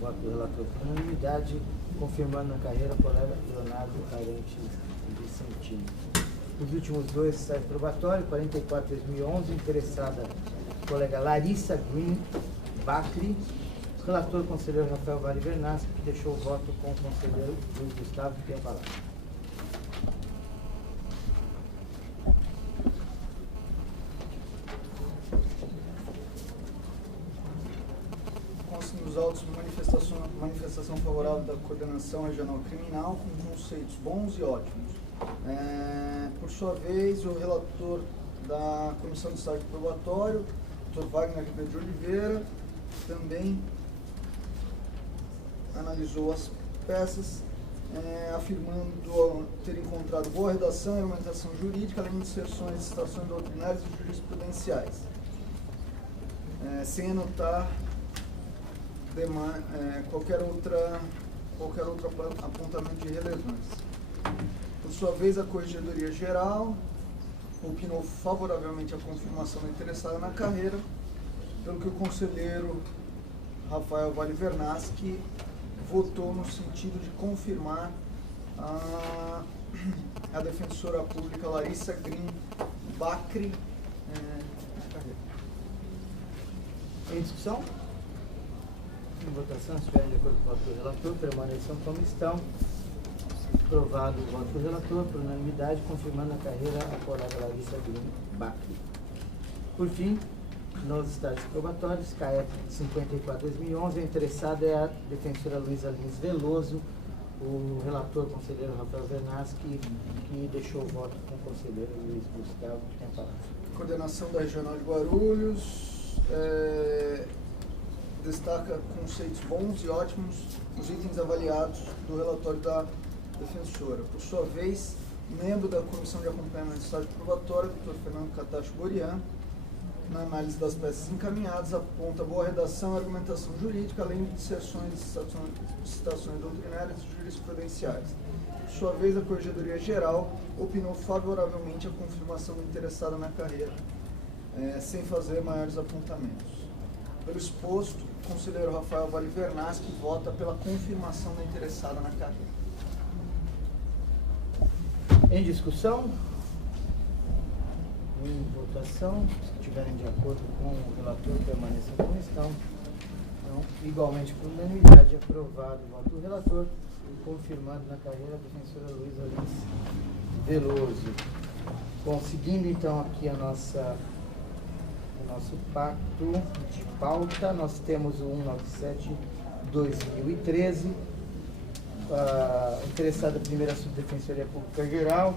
voto do relator por unanimidade, confirmando na carreira o colega Leonardo Arantes Vicentini. Os últimos dois estágios probatórios, 44/2011, interessada colega Larissa Green Bacri, relator conselheiro Rafael Vale Vernaschi, que deixou o voto com o conselheiro Luiz Gustavo, que tem a palavra. Constam dos autos manifestação favorável da coordenação regional criminal com conceitos bons e ótimos. Por sua vez, o relator da Comissão de Estágio Probatório, Dr. Wagner Ribeiro de Oliveira, também analisou as peças, afirmando ter encontrado boa redação e argumentação jurídica, além de inserções, citações doutrinárias e jurisprudenciais, sem anotar qualquer outro apontamento de relevância. Por sua vez, a Corregedoria Geral opinou favoravelmente a confirmação da interessada na carreira, pelo que o conselheiro Rafael Vale Vernaschi votou no sentido de confirmar a defensora pública Larissa Green Bacri na carreira. Em discussão? Em votação, se estiver de acordo com o voto do relator, permaneçam como estão. Aprovado o voto do relator, por unanimidade, confirmando a carreira a colega Larissa Green Bacri. Por fim, nos estágios probatórios, CAEP 54/2011, a interessada é a defensora Luísa Lins Veloso, o relator conselheiro Rafael Vernaschi, que deixou o voto com o conselheiro Luiz Gustavo, que tem a palavra. Coordenação da Regional de Guarulhos destaca conceitos bons e ótimos os itens avaliados do relatório da defensora. Por sua vez, membro da Comissão de Acompanhamento do Estágio Probatório, Dr. Fernando Catacho Borian, na análise das peças encaminhadas, aponta boa redação e argumentação jurídica, além de inserções de citações doutrinárias e jurisprudenciais. Por sua vez, a Corregedoria Geral opinou favoravelmente a confirmação da interessada na carreira, sem fazer maiores apontamentos. Pelo exposto, o conselheiro Rafael Vale Vernaschi vota pela confirmação da interessada na carreira. Em discussão? Em votação, se estiverem de acordo com o relator, permaneçam como estão. Então, igualmente por unanimidade, aprovado o voto do relator, confirmando na carreira a defensora Luísa Lins Veloso. Bom, seguindo então aqui o nosso pacto de pauta, nós temos o 197/2013, interessada primeira Subdefensoria Pública Geral.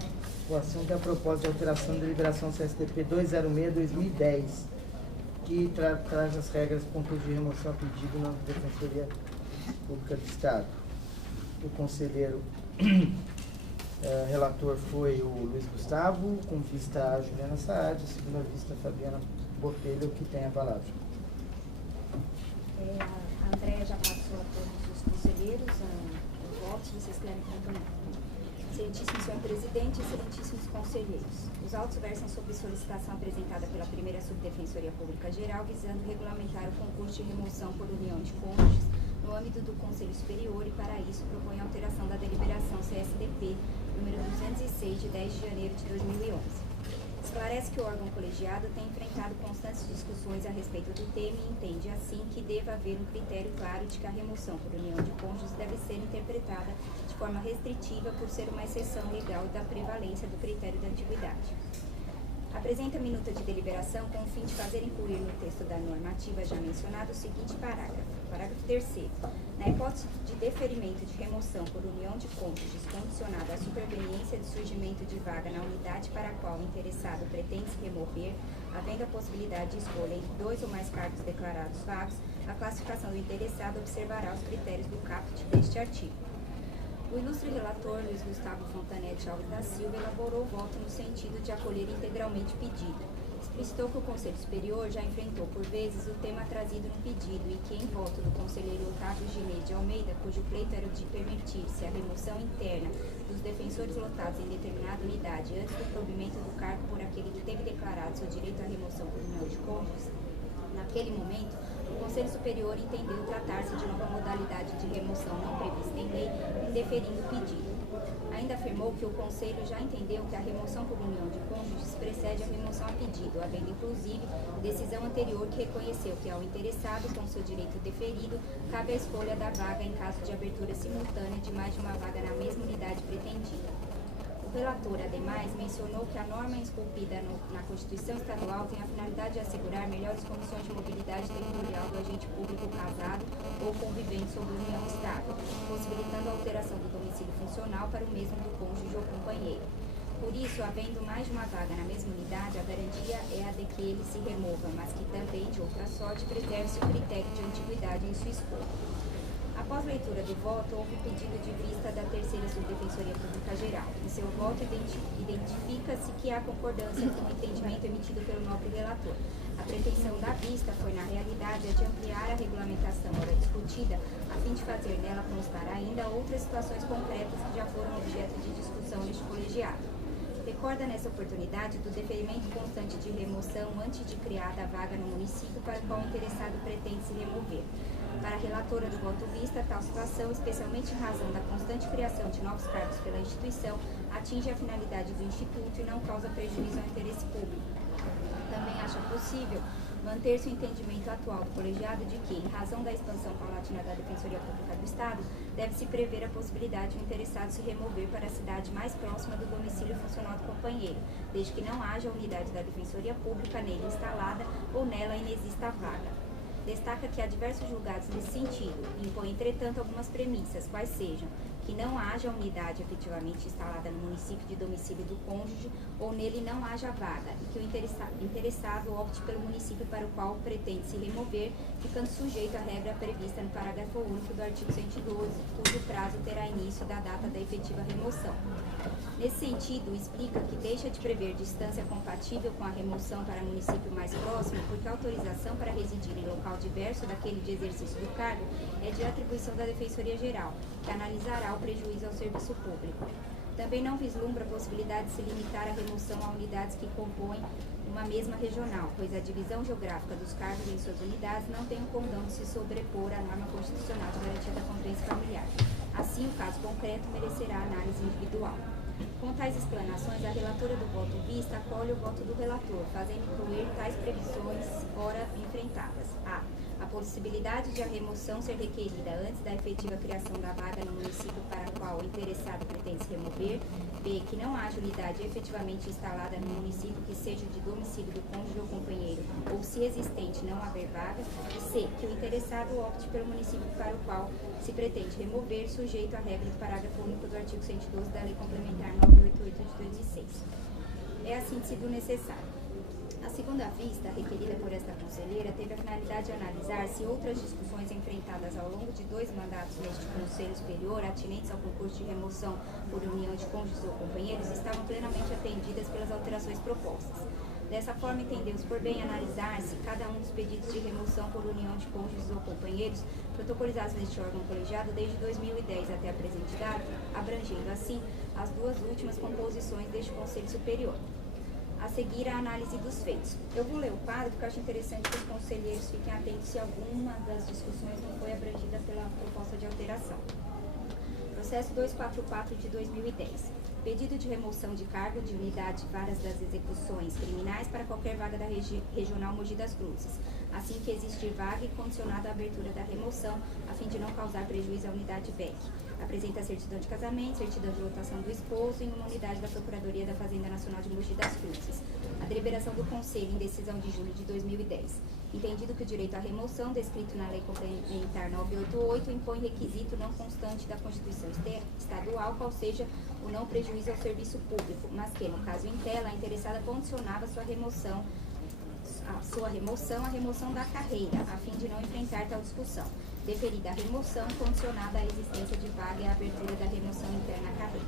O assunto é a proposta de alteração da deliberação CSTP 206/2010, que traz as regras pontos de remoção a pedido na Defensoria Pública do Estado. O conselheiro relator foi o Luiz Gustavo, com vista a Juliana Saad, segunda vista a Fabiana Botelho, que tem a palavra. A Andréia já passou a todos os conselheiros os votos, vocês querem complementar? Excelentíssimo senhor presidente, excelentíssimos conselheiros. Os autos versam sobre solicitação apresentada pela primeira Subdefensoria Pública Geral visando regulamentar o concurso de remoção por união de cônjuges no âmbito do Conselho Superior e, para isso, propõe a alteração da deliberação CSDP número 206 de 10 de janeiro de 2011. Esclarece que o órgão colegiado tem enfrentado constantes discussões a respeito do tema e entende, assim, que deva haver um critério claro de que a remoção por união de cônjuges deve ser interpretada de forma restritiva por ser uma exceção legal da prevalência do critério da antiguidade. Apresenta a minuta de deliberação com o fim de fazer incluir no texto da normativa já mencionado o seguinte parágrafo. Parágrafo 3º. Na hipótese de deferimento de remoção por união de cônjuges condicionada à superveniência de surgimento de vaga na unidade para a qual o interessado pretende se remover, havendo a possibilidade de escolha entre 2 ou mais cargos declarados vagos, a classificação do interessado observará os critérios do caput deste artigo. O ilustre relator Luiz Gustavo Fontanete Alves da Silva elaborou o voto no sentido de acolher integralmente o pedido. Explicitou que o Conselho Superior já enfrentou por vezes o tema trazido no pedido e que, em voto do conselheiro Otávio Gilê de Almeida, cujo pleito era o de permitir-se a remoção interna dos defensores lotados em determinada unidade antes do provimento do cargo por aquele que teve declarado seu direito à remoção por união de cônjuges, naquele momento, o Conselho Superior entendeu tratar-se de nova modalidade de remoção não prevista em lei, indeferindo o pedido. Ainda afirmou que o Conselho já entendeu que a remoção por união de cônjuges precede a remoção a pedido, havendo inclusive decisão anterior que reconheceu que ao interessado, com seu direito deferido, cabe a escolha da vaga em caso de abertura simultânea de mais de uma vaga na mesma unidade pretendida. O relator, ademais, mencionou que a norma esculpida na Constituição Estadual tem a finalidade de assegurar melhores condições de mobilidade territorial do agente público casado ou convivente sob união estável, possibilitando a alteração do domicílio funcional para o mesmo do cônjuge ou companheiro. Por isso, havendo mais de uma vaga na mesma unidade, a garantia é a de que ele se remova, mas que também, de outra sorte, preserve-se o critério de antiguidade em sua escolha. Após leitura do voto, houve pedido de vista da terceira Subdefensoria Pública Geral. Em seu voto, identifica-se que há concordância com o entendimento emitido pelo nobre relator. A pretensão da vista foi, na realidade, a de ampliar a regulamentação ora discutida, a fim de fazer nela constar ainda outras situações concretas que já foram objeto de discussão neste colegiado. Recorda nessa oportunidade do deferimento constante de remoção antes de criada a vaga no município para o qual o interessado pretende se remover. Para a relatora do voto vista, tal situação, especialmente em razão da constante criação de novos cargos pela instituição, atinge a finalidade do Instituto e não causa prejuízo ao interesse público. Também acha possível manter-se o entendimento atual do colegiado de que, em razão da expansão paulatina da Defensoria Pública do Estado, deve-se prever a possibilidade do interessado se remover para a cidade mais próxima do domicílio funcional do companheiro, desde que não haja unidade da Defensoria Pública nele instalada ou nela inexista vaga. Destaca que há diversos julgados nesse sentido e impõe, entretanto, algumas premissas, quais sejam que não haja unidade efetivamente instalada no município de domicílio do cônjuge ou nele não haja vaga e que o interessado opte pelo município para o qual pretende se remover, ficando sujeito à regra prevista no parágrafo único do artigo 112, cujo prazo terá início da data da efetiva remoção. Nesse sentido, explica que deixa de prever distância compatível com a remoção para município mais próximo, porque a autorização para residir em local diverso daquele de exercício do cargo é de atribuição da Defensoria Geral, que analisará o prejuízo ao serviço público. Também não vislumbra a possibilidade de se limitar a remoção a unidades que compõem uma mesma regional, pois a divisão geográfica dos cargos em suas unidades não tem o condão de se sobrepor à norma constitucional de garantia da convivência familiar. Assim, o caso concreto merecerá análise individual. Com tais explanações, a relatora do voto vista acolhe o voto do relator, fazendo incluir tais previsões ora enfrentadas. A possibilidade de a remoção ser requerida antes da efetiva criação da vaga no município para o qual o interessado pretende se remover. B. Que não haja unidade efetivamente instalada no município que seja de domicílio do cônjuge ou companheiro, ou se existente não haver vaga. E C. Que o interessado opte pelo município para o qual se pretende remover, sujeito à regra do parágrafo único do artigo 112 da Lei Complementar 988 de 2006. É assim sido necessário. A segunda vista, requerida por esta conselheira, teve a finalidade de analisar se outras discussões enfrentadas ao longo de 2 mandatos neste Conselho Superior, atinentes ao concurso de remoção por união de cônjuges ou companheiros, estavam plenamente atendidas pelas alterações propostas. Dessa forma, entendemos por bem analisar-se cada um dos pedidos de remoção por união de cônjuges ou companheiros protocolizados neste órgão colegiado desde 2010 até a presente data, abrangendo assim as duas últimas composições deste Conselho Superior. A seguir, a análise dos feitos. Eu vou ler o quadro porque eu acho interessante que os conselheiros fiquem atentos se alguma das discussões não foi abrangida pela proposta de alteração. Processo 244 de 2010. Pedido de remoção de cargo de unidade várias das execuções criminais para qualquer vaga da Regional Mogi das Cruzes, assim que existir vaga e condicionado à abertura da remoção, a fim de não causar prejuízo à unidade VEC. Apresenta certidão de casamento, certidão de lotação do esposo em uma unidade da Procuradoria da Fazenda Nacional de Mogi das Cruzes. A deliberação do Conselho em decisão de julho de 2010. Entendido que o direito à remoção, descrito na Lei Complementar 988, impõe requisito não constante da Constituição Estadual, qual seja o não prejuízo ao serviço público, mas que, no caso em tela, a interessada condicionava sua remoção à remoção da carreira, a fim de não enfrentar tal discussão. Deferida a remoção, condicionada à existência de vaga e à abertura da remoção interna à carreira.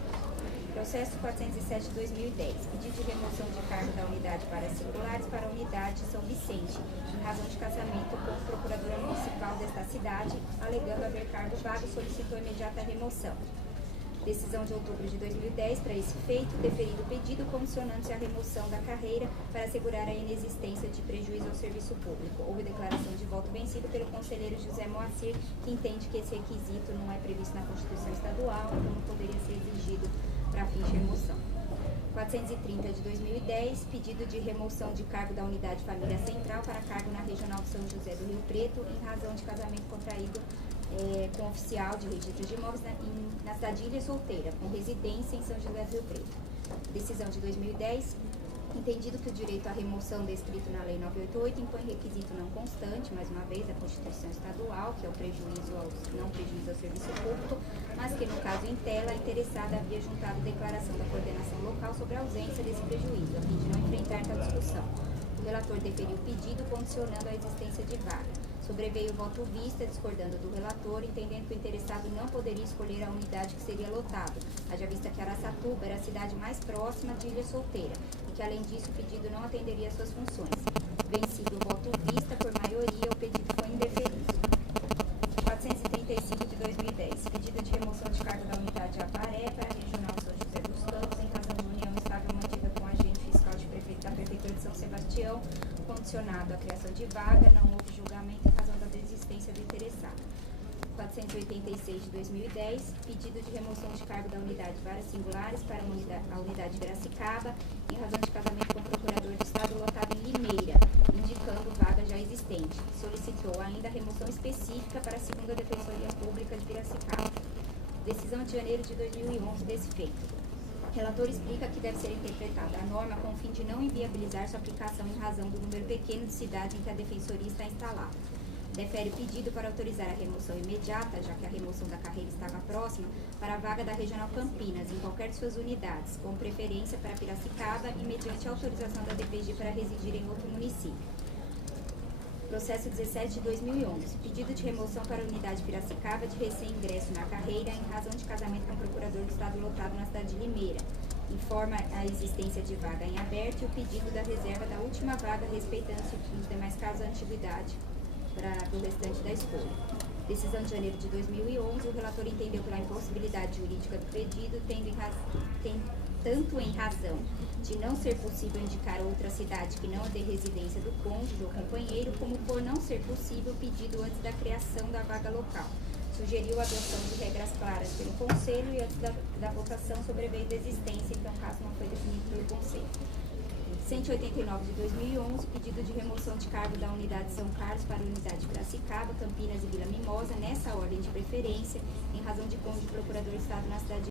Processo 407 de 2010. Pedido de remoção de cargo da unidade para singulares para a unidade São Vicente, em razão de casamento com a procuradora municipal desta cidade, alegando haver cargo vago, solicitou imediata remoção. Decisão de outubro de 2010, para esse feito, deferido o pedido condicionando-se a remoção da carreira para assegurar a inexistência de prejuízo ao serviço público. Houve declaração de voto vencido pelo conselheiro José Moacir, que entende que esse requisito não é previsto na Constituição Estadual, então não poderia ser exigido para fins de remoção. 430 de 2010, pedido de remoção de cargo da unidade Família Central para cargo na Regional de São José do Rio Preto, em razão de casamento contraído com oficial de registro de imóveis na cidade de Ilha Solteira, com residência em São José do Rio Preto. Decisão de 2010, entendido que o direito à remoção descrito na Lei 988 impõe requisito não constante, mais uma vez, da Constituição Estadual, que é o não prejuízo ao serviço público, mas que, no caso em tela, a interessada havia juntado declaração da coordenação local sobre a ausência desse prejuízo, a fim de não enfrentar tal discussão. O relator deferiu o pedido condicionando a existência de vaga. Sobreveio o voto vista, discordando do relator, entendendo que o interessado não poderia escolher a unidade que seria lotada, haja vista que Araçatuba era a cidade mais próxima de Ilha Solteira, e que, além disso, o pedido não atenderia às suas funções. Vencido o voto vista, por maioria, o pedido foi indeferido. 435 de 2010, pedido de remoção de cargo da unidade Avaré para a Regional São José dos Campos, em razão de união estável mantida com o agente fiscal da Prefeitura de São Sebastião, condicionado à criação de vaga, não houve julgamento em razão da desistência do interessado. 486 de 2010, pedido de remoção de cargo da unidade Várias Singulares para a unidade Piracicaba, em razão de casamento com o procurador do Estado lotado em Limeira, indicando vaga já existente. Solicitou ainda a remoção específica para a 2ª Defensoria Pública de Piracicaba. Decisão de janeiro de 2011 desse feito. O relator explica que deve ser interpretada a norma com o fim de não inviabilizar sua aplicação em razão do número pequeno de cidades em que a defensoria está instalada. Defere o pedido para autorizar a remoção imediata, já que a remoção da carreira estava próxima, para a vaga da Regional Campinas, em qualquer de suas unidades, com preferência para Piracicaba e mediante autorização da DPG para residir em outro município. Processo 17 de 2011. Pedido de remoção para a unidade Piracicaba de recém-ingresso na carreira em razão de casamento com o procurador do Estado lotado na cidade de Limeira. Informa a existência de vaga em aberto e o pedido da reserva da última vaga, respeitando-se nos demais casos a antiguidade para o restante da escolha. Decisão de janeiro de 2011. O relator entendeu pela impossibilidade jurídica do pedido, tanto em razão de não ser possível indicar outra cidade que não a de residência do cônjuge ou companheiro, como por não ser possível o pedido antes da criação da vaga local. Sugeriu a adoção de regras claras pelo Conselho e antes da votação sobreveio desistência, então o caso não foi definido pelo Conselho. 189 de 2011, pedido de remoção de cargo da unidade São Carlos para a unidade Piracicaba, Campinas e Vila Mimosa, nessa ordem de preferência, em razão de cônjuge procurador do Estado na cidade de